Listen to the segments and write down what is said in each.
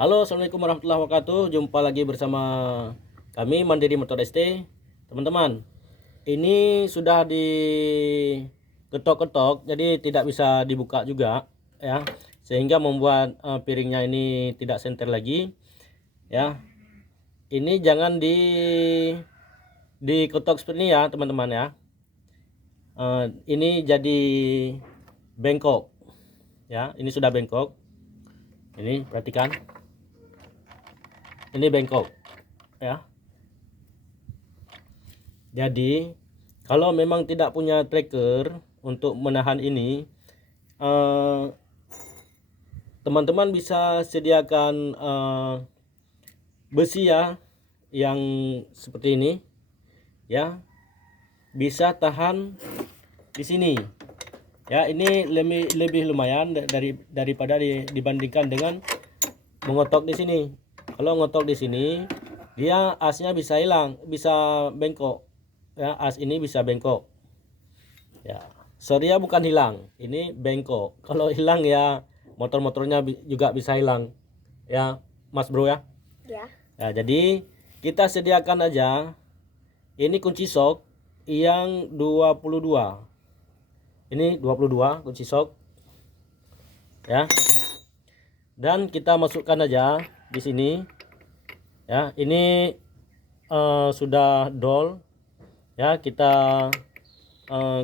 Halo, assalamualaikum warahmatullahi wabarakatuh. Jumpa lagi bersama kami Mandiri Motor ST, teman-teman. Ini sudah diketok-ketok, jadi tidak bisa dibuka juga, ya, sehingga membuat piringnya ini tidak senter lagi, ya. Ini jangan diketok seperti ini ya, teman-teman ya. Ini jadi bengkok, ya. Ini sudah bengkok. Ini perhatikan. Ini bengkok ya. Jadi kalau memang tidak punya tracker untuk menahan ini, teman-teman bisa sediakan besi ya yang seperti ini ya, bisa tahan di sini ya. Ini lebih lumayan daripada dibandingkan dengan mengotok di sini. Kalau ngotok di sini, dia asnya bisa hilang, bisa bengkok. Ya, as ini bisa bengkok. Ya, sorry ya, bukan hilang, ini bengkok. Kalau hilang ya motor-motornya juga bisa hilang. Ya, Mas Bro ya. Ya. Ya, jadi kita sediakan aja ini kunci sok yang 22. Ini 22 kunci sok. Ya. Dan kita masukkan aja di sini ya. Ini sudah dol ya, kita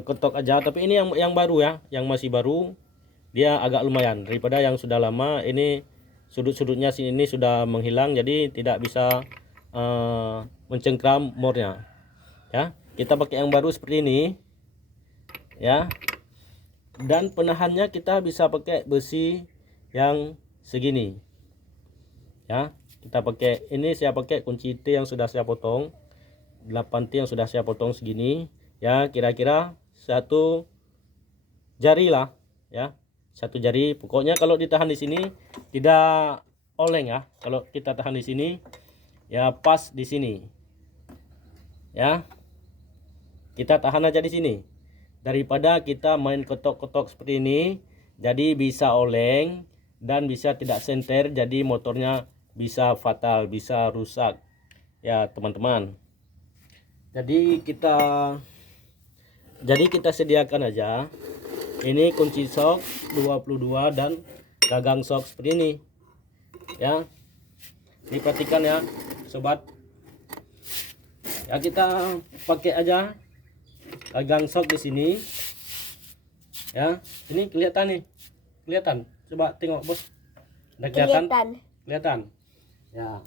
ketok aja. Tapi ini yang baru ya, yang masih baru, dia agak lumayan daripada yang sudah lama. Ini sudut-sudutnya sini sudah menghilang, jadi tidak bisa mencengkram mornya ya. Kita pakai yang baru seperti ini ya. Dan penahannya kita bisa pakai besi yang segini ya. Kita pakai ini, saya pakai kunci T yang sudah saya potong, 8T yang sudah saya potong segini ya, kira-kira 1 jari lah ya, 1 jari. Pokoknya kalau ditahan di sini tidak oleng ya. Kalau kita tahan di sini ya pas di sini ya. Kita tahan aja di sini daripada kita main ketok-ketok seperti ini, jadi bisa oleng dan bisa tidak senter, jadi motornya bisa fatal, bisa rusak ya teman-teman. Jadi kita sediakan aja ini kunci sok 22 dan gagang sok seperti ini ya. Diperhatikan ya sobat ya, kita pakai aja gagang sok di sini ya. Ini kelihatan nih, kelihatan, coba tengok bos, udah kelihatan ya.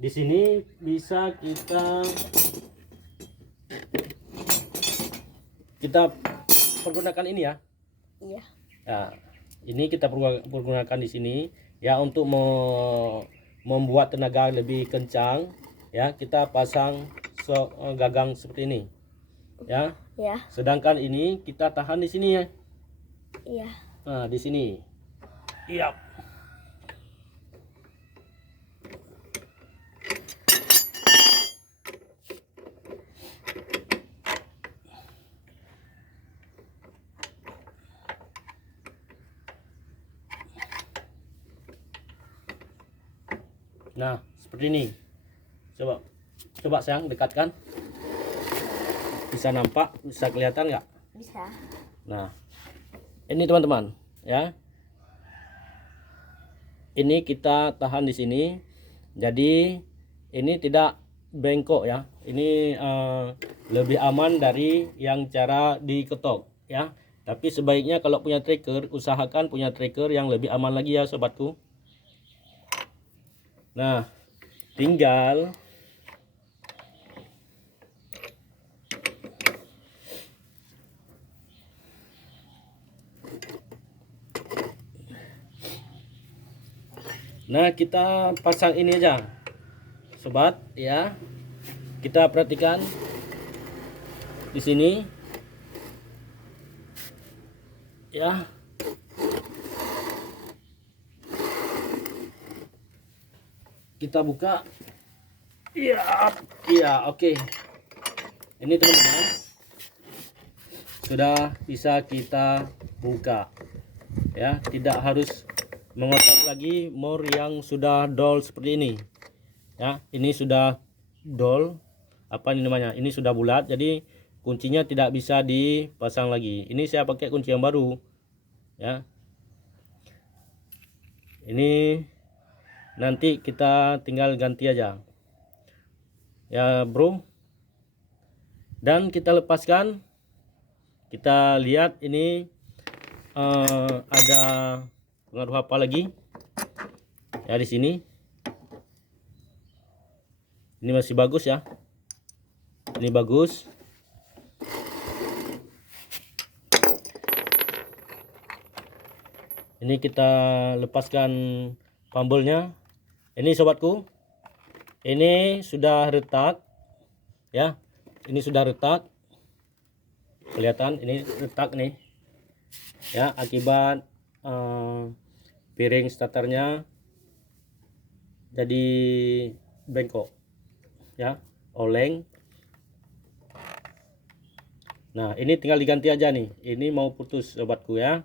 Di sini bisa kita pergunakan ini ya. Iya. Ya, ini kita pergunakan di sini ya untuk membuat tenaga lebih kencang ya. Kita pasang gagang seperti ini ya. Ya. Sedangkan ini kita tahan di sini ya. Iya. Nah, di sini. Iya. Nah, seperti ini. Coba sayang dekatkan. Bisa nampak, bisa kelihatan nggak? Bisa. Nah, ini teman-teman ya. Ini kita tahan di sini. Jadi ini tidak bengkok ya. Ini lebih aman dari yang cara diketok ya. Tapi sebaiknya kalau punya tracker, usahakan punya tracker yang lebih aman lagi ya sobatku. Nah, tinggal kita pasang ini aja sobat ya. Kita perhatikan di sini ya. Kita buka. Iya, oke. Ini teman-teman sudah bisa kita buka ya. Tidak harus mengotak lagi mor yang sudah dol seperti ini ya. Ini sudah dol, apa ini namanya, ini sudah bulat, jadi kuncinya tidak bisa dipasang lagi. Ini saya pakai kunci yang baru ya. Ini nanti kita tinggal ganti aja ya bro. Dan kita lepaskan, kita lihat ini ada pengaruh apa lagi ya di sini. Ini masih bagus ya, ini bagus. Ini kita lepaskan pambelnya. Ini sobatku, ini sudah retak ya. Ini sudah retak, kelihatan ini retak nih ya, akibat piring starternya jadi bengkok ya, oleng. Nah ini tinggal diganti aja nih, ini mau putus sobatku ya.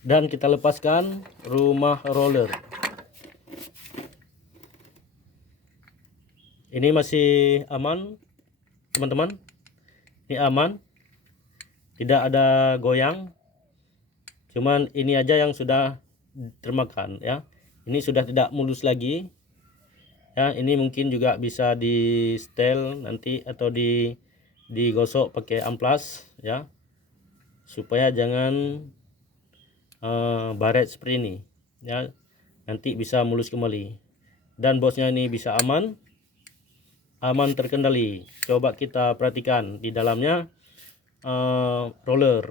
Dan kita lepaskan rumah roller. Ini masih aman teman-teman, ini aman, tidak ada goyang, cuman ini aja yang sudah termakan ya. Ini sudah tidak mulus lagi ya. Ini mungkin juga bisa di setel nanti atau digosok pakai amplas ya, supaya jangan baret seperti ini ya, nanti bisa mulus kembali. Dan bosnya ini bisa aman terkendali. Coba kita perhatikan di dalamnya roller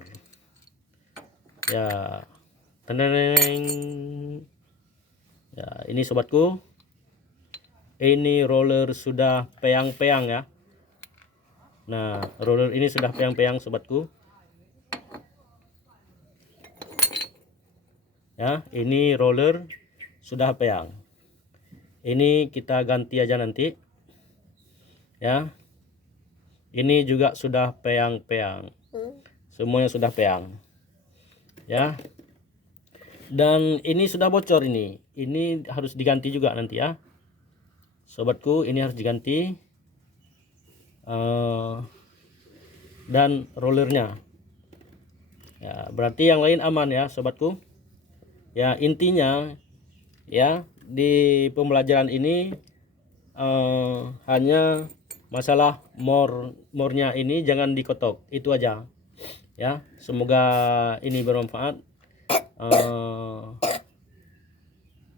ya. Teneng ya, ini sobatku, ini roller sudah peyang-peyang ya. Nah roller ini sudah peyang-peyang sobatku ya. Ini roller sudah peyang, ini kita ganti aja nanti ya. Ini juga sudah peyang-peyang, semuanya sudah peyang ya. Dan ini sudah bocor, ini harus diganti juga nanti ya sobatku, ini harus diganti dan rollernya ya. Berarti yang lain aman ya sobatku ya. Intinya ya di pembelajaran ini hanya masalah mornya ini jangan dikotok, itu aja ya. Semoga ini bermanfaat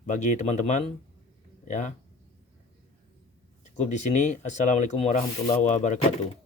bagi teman-teman ya. Cukup di sini. Assalamualaikum warahmatullahi wabarakatuh.